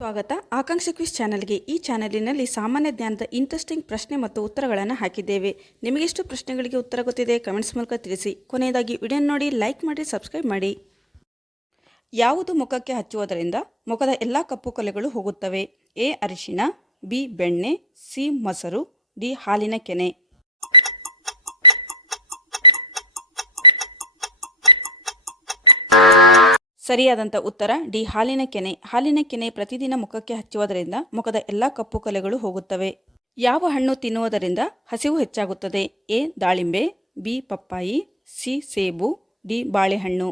ಸ್ವಾಗತ ಆಕಾಂಕ್ಷಿ ಕ್ವಿಜ್ ಚಾನೆಲ್ಗೆ. ಈ ಚಾನೆಲಿನಲ್ಲಿ ಸಾಮಾನ್ಯ ಜ್ಞಾನದ ಇಂಟ್ರೆಸ್ಟಿಂಗ್ ಪ್ರಶ್ನೆ ಮತ್ತು ಉತ್ತರಗಳನ್ನು ಹಾಕಿದ್ದೇವೆ. ನಿಮಗೆಷ್ಟು ಪ್ರಶ್ನೆಗಳಿಗೆ ಉತ್ತರ ಗೊತ್ತಿದೆ ಕಮೆಂಟ್ಸ್ ಮೂಲಕ ತಿಳಿಸಿ. ಕೊನೆಯದಾಗಿ ವಿಡಿಯೋ ನೋಡಿ, ಲೈಕ್ ಮಾಡಿ, ಸಬ್ಸ್ಕ್ರೈಬ್ ಮಾಡಿ. ಯಾವುದು ಮುಖಕ್ಕೆ ಹಚ್ಚುವುದರಿಂದ ಮುಖದ ಎಲ್ಲ ಕಪ್ಪು ಕಲೆಗಳು ಹೋಗುತ್ತವೆ? ಎ ಅರಿಶಿಣ, ಬಿ ಬೆಣ್ಣೆ, ಸಿ ಮೊಸರು, ಡಿ ಹಾಲಿನ ಕೆನೆ. ಸರಿಯಾದಂಥ ಉತ್ತರ ಡಿ ಹಾಲಿನ ಕೆನೆ. ಹಾಲಿನ ಕೆನೆ ಪ್ರತಿದಿನ ಮುಖಕ್ಕೆ ಹಚ್ಚುವುದರಿಂದ ಮುಖದ ಎಲ್ಲ ಕಪ್ಪು ಕಲೆಗಳು ಹೋಗುತ್ತವೆ. ಯಾವ ಹಣ್ಣು ತಿನ್ನುವುದರಿಂದ ಹಸಿವು ಹೆಚ್ಚಾಗುತ್ತದೆ? ಎ ದಾಳಿಂಬೆ, ಬಿ ಪಪ್ಪಾಯಿ, ಸಿ ಸೇಬು, ಡಿ ಬಾಳೆಹಣ್ಣು.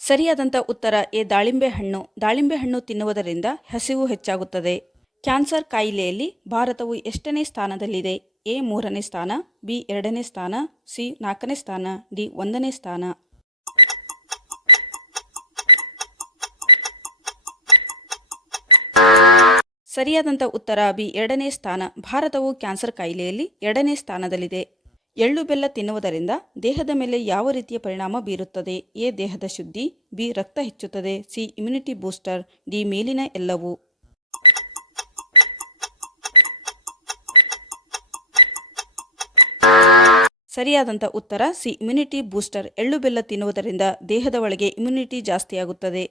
ಸರಿಯಾದಂಥ ಉತ್ತರ ಎ ದಾಳಿಂಬೆ ಹಣ್ಣು. ದಾಳಿಂಬೆ ಹಣ್ಣು ತಿನ್ನುವುದರಿಂದ ಹಸಿವು ಹೆಚ್ಚಾಗುತ್ತದೆ. ಕ್ಯಾನ್ಸರ್ ಕಾಯಿಲೆಯಲ್ಲಿ ಭಾರತವು ಎಷ್ಟನೇ ಸ್ಥಾನದಲ್ಲಿದೆ? ಎ 3ನೇ ಸ್ಥಾನ, ಬಿ 2ನೇ ಸ್ಥಾನ, ಸಿ 4ನೇ ಸ್ಥಾನ, ಡಿ 1ನೇ ಸ್ಥಾನ. ಸರಿಯಾದಂಥ ಉತ್ತರ ಬಿ 2ನೇ ಸ್ಥಾನ. ಭಾರತವು ಕ್ಯಾನ್ಸರ್ ಕಾಯಿಲೆಯಲ್ಲಿ 2ನೇ ಸ್ಥಾನದಲ್ಲಿದೆ. ಎಳ್ಳು ಬೆಲ್ಲ ತಿನ್ನುವುದರಿಂದ ದೇಹದ ಮೇಲೆ ಯಾವ ರೀತಿಯ ಪರಿಣಾಮ ಬೀರುತ್ತದೆ? ಎ ದೇಹದ ಶುದ್ಧಿ, ಬಿ ರಕ್ತ ಹೆಚ್ಚುತ್ತದೆ, ಸಿ ಇಮ್ಯುನಿಟಿ ಬೂಸ್ಟರ್, ಡಿ ಮೇಲಿನ ಎಲ್ಲವೂ. ಸರಿಯಾದಂಥ ಉತ್ತರ ಸಿ ಇಮ್ಯುನಿಟಿ ಬೂಸ್ಟರ್. ಎಳ್ಳು ಬೆಲ್ಲ ತಿನ್ನುವುದರಿಂದ ದೇಹದ ಒಳಗೆ ಇಮ್ಯುನಿಟಿ ಜಾಸ್ತಿಯಾಗುತ್ತದೆ.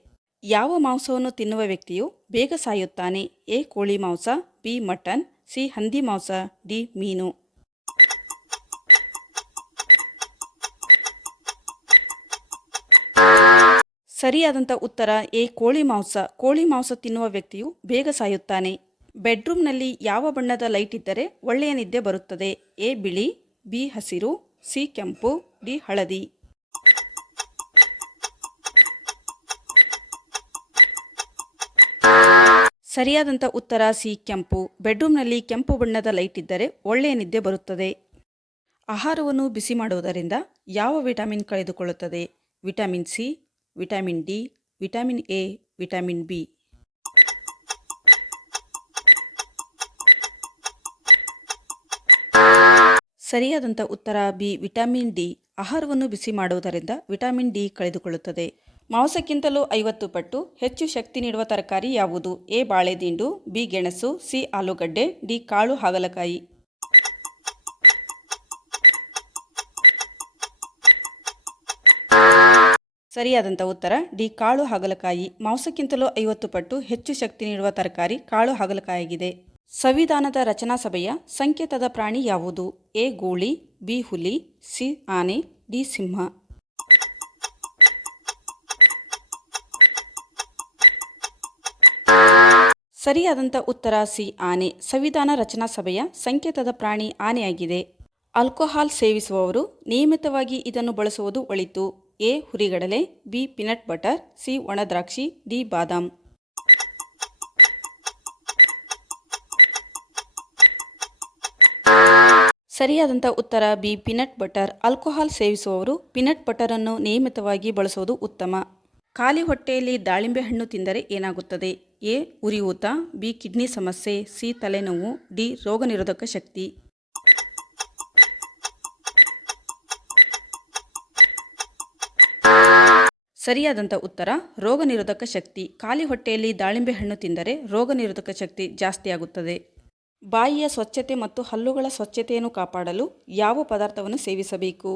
ಯಾವ ಮಾಂಸವನ್ನು ತಿನ್ನುವ ವ್ಯಕ್ತಿಯು ಬೇಗ ಸಾಯುತ್ತಾನೆ? ಎ ಕೋಳಿ ಮಾಂಸ, ಬಿ ಮಟನ್, ಸಿ ಹಂದಿ ಮಾಂಸ, ಡಿ ಮೀನು. ಸರಿಯಾದಂಥ ಉತ್ತರ ಎ ಕೋಳಿ ಮಾಂಸ. ಕೋಳಿ ಮಾಂಸ ತಿನ್ನುವ ವ್ಯಕ್ತಿಯು ಬೇಗ ಸಾಯುತ್ತಾನೆ. ಬೆಡ್ರೂಮ್ನಲ್ಲಿ ಯಾವ ಬಣ್ಣದ ಲೈಟ್ ಇದ್ದರೆ ಒಳ್ಳೆಯ ನಿದ್ದೆ ಬರುತ್ತದೆ? ಎ ಬಿಳಿ, ಬಿ ಹಸಿರು, ಸಿ ಕೆಂಪು, ಡಿ ಹಳದಿ. ಸರಿಯಾದಂಥ ಉತ್ತರ ಸಿ ಕೆಂಪು. ಬೆಡ್ರೂಮ್ನಲ್ಲಿ ಕೆಂಪು ಬಣ್ಣದ ಲೈಟ್ ಇದ್ದರೆ ಒಳ್ಳೆಯ ನಿದ್ದೆ ಬರುತ್ತದೆ. ಆಹಾರವನ್ನು ಬಿಸಿ ಮಾಡುವುದರಿಂದ ಯಾವ ವಿಟಮಿನ್ ಕಳೆದುಕೊಳ್ಳುತ್ತದೆ? Vitamin C, vitamin D, vitamin A, vitamin B. ಸರಿಯಾದಂಥ ಉತ್ತರ ಬಿ ವಿಟಮಿನ್ ಡಿ. ಆಹಾರವನ್ನು ಬಿಸಿ ಮಾಡುವುದರಿಂದ ವಿಟಮಿನ್ ಡಿ ಕಳೆದುಕೊಳ್ಳುತ್ತದೆ. ಮಾಂಸಕ್ಕಿಂತಲೂ 50 ಪಟ್ಟು ಹೆಚ್ಚು ಶಕ್ತಿ ನೀಡುವ ತರಕಾರಿ ಯಾವುದು? ಎ ಬಾಳೆದಿಂಡು, ಬಿ ಗೆಣಸು, ಸಿ ಆಲೂಗಡ್ಡೆ, ಡಿ ಕಾಳು ಹಾಗಲಕಾಯಿ. ಸರಿಯಾದಂಥ ಉತ್ತರ ಡಿ ಕಾಳು ಹಾಗಲಕಾಯಿ. ಮಾಂಸಕ್ಕಿಂತಲೂ 50 ಪಟ್ಟು ಹೆಚ್ಚು ಶಕ್ತಿ ನೀಡುವ ತರಕಾರಿ ಕಾಳು ಹಾಗಲಕಾಯಿಯಾಗಿದೆ. ಸಂವಿಧಾನದ ರಚನಾ ಸಭೆಯ ಸಂಕೇತದ ಪ್ರಾಣಿ ಯಾವುದು? ಎ ಗೂಳಿ, ಬಿ ಹುಲಿ, ಸಿ ಆನೆ, ಡಿ ಸಿಂಹ. ಸರಿಯಾದಂಥ ಉತ್ತರ ಸಿ ಆನೆ. ಸಂವಿಧಾನ ರಚನಾ ಸಭೆಯ ಸಂಕೇತದ ಪ್ರಾಣಿ ಆನೆಯಾಗಿದೆ. ಆಲ್ಕೋಹಾಲ್ ಸೇವಿಸುವವರು ನಿಯಮಿತವಾಗಿ ಇದನ್ನು ಬಳಸುವುದು ಒಳಿತು. ಎ ಹುರಿಗಡಲೆ, ಬಿ ಪೀನಟ್ ಬಟರ್, ಸಿ ಒಣ ದ್ರಾಕ್ಷಿ, ಡಿ ಬಾದಾಮ್. ಸರಿಯಾದಂಥ ಉತ್ತರ ಬಿ ಪೀನಟ್ ಬಟರ್. ಆಲ್ಕೋಹಾಲ್ ಸೇವಿಸುವವರು ಪೀನಟ್ ಬಟರನ್ನು ನಿಯಮಿತವಾಗಿ ಬಳಸುವುದು ಉತ್ತಮ. ಖಾಲಿ ಹೊಟ್ಟೆಯಲ್ಲಿ ದಾಳಿಂಬೆ ಹಣ್ಣು ತಿಂದರೆ ಏನಾಗುತ್ತದೆ? ಎ ಉರಿಯೂತ, ಬಿ ಕಿಡ್ನಿ ಸಮಸ್ಯೆ, ಸಿ ತಲೆನೋವು, ಡಿ ರೋಗನಿರೋಧಕ ಶಕ್ತಿ. ಸರಿಯಾದಂಥ ಉತ್ತರ ರೋಗನಿರೋಧಕ ಶಕ್ತಿ. ಖಾಲಿ ಹೊಟ್ಟೆಯಲ್ಲಿ ದಾಳಿಂಬೆ ಹಣ್ಣು ತಿಂದರೆ ರೋಗನಿರೋಧಕ ಶಕ್ತಿ ಜಾಸ್ತಿಯಾಗುತ್ತದೆ. ಬಾಯಿಯ ಸ್ವಚ್ಛತೆ ಮತ್ತು ಹಲ್ಲುಗಳ ಸ್ವಚ್ಛತೆಯನ್ನು ಕಾಪಾಡಲು ಯಾವ ಪದಾರ್ಥವನ್ನು ಸೇವಿಸಬೇಕು?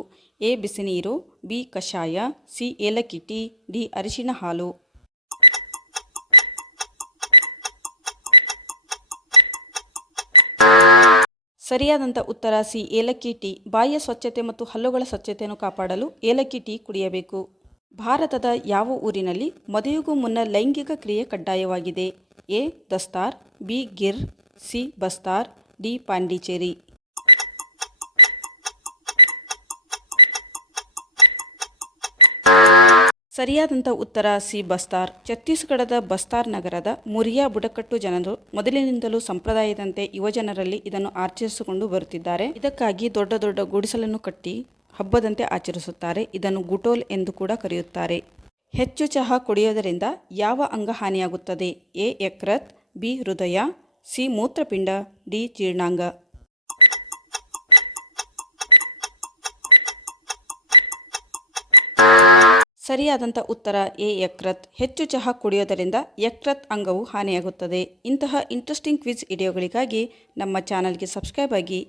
ಎ ಬಿಸಿನೀರು, ಬಿ ಕಷಾಯ, ಸಿ ಏಲಕ್ಕಿ ಟೀ, ಡಿ ಅರಿಶಿನ ಹಾಲು. ಸರಿಯಾದಂಥ ಉತ್ತರ ಸಿ ಏಲಕ್ಕಿ ಟೀ. ಬಾಯಿಯ ಸ್ವಚ್ಛತೆ ಮತ್ತು ಹಲ್ಲುಗಳ ಸ್ವಚ್ಛತೆಯನ್ನು ಕಾಪಾಡಲು ಏಲಕ್ಕಿ ಟೀ ಕುಡಿಯಬೇಕು. ಭಾರತದ ಯಾವ ಊರಿನಲ್ಲಿ ಮದುವೆಗೂ ಮುನ್ನ ಲೈಂಗಿಕ ಕ್ರಿಯೆ ಕಡ್ಡಾಯವಾಗಿದೆ? A Dastar, B Gir, C Bastar, D Pondicherry. ಸರಿಯಾದಂಥ ಉತ್ತರ ಸಿ ಬಸ್ತಾರ್. ಛತ್ತೀಸ್ಗಢದ ಬಸ್ತಾರ್ ನಗರದ ಮುರಿಯಾ ಬುಡಕಟ್ಟು ಜನರು ಮೊದಲಿನಿಂದಲೂ ಸಂಪ್ರದಾಯದಂತೆ ಯುವಜನರಲ್ಲಿ ಇದನ್ನು ಆಚರಿಸಿಕೊಂಡು ಬರುತ್ತಿದ್ದಾರೆ. ಇದಕ್ಕಾಗಿ ದೊಡ್ಡ ದೊಡ್ಡ ಗುಡಿಸಲನ್ನು ಕಟ್ಟಿ ಹಬ್ಬದಂತೆ ಆಚರಿಸುತ್ತಾರೆ. ಇದನ್ನು ಗುಟೋಲ್ ಎಂದು ಕೂಡ ಕರೆಯುತ್ತಾರೆ. ಹೆಚ್ಚು ಚಹಾ ಕುಡಿಯೋದರಿಂದ ಯಾವ ಅಂಗ ಹಾನಿಯಾಗುತ್ತದೆ? ಎ ಯಕೃತ್, ಬಿ ಹೃದಯ, ಸಿ ಮೂತ್ರಪಿಂಡ, ಡಿ ಜೀರ್ಣಾಂಗ. ಸರಿಯಾದಂಥ ಉತ್ತರ ಎ ಯಕೃತ್. ಹೆಚ್ಚು ಚಹಾ ಕುಡಿಯೋದರಿಂದ ಯಕೃತ್ ಅಂಗವು ಹಾನಿಯಾಗುತ್ತದೆ. ಇಂತಹ ಇಂಟ್ರೆಸ್ಟಿಂಗ್ ಕ್ವಿಜ್ ವಿಡಿಯೋಗಳಿಗಾಗಿ ನಮ್ಮ ಚಾನಲ್ಗೆ ಸಬ್ಸ್ಕ್ರೈಬ್ ಆಗಿ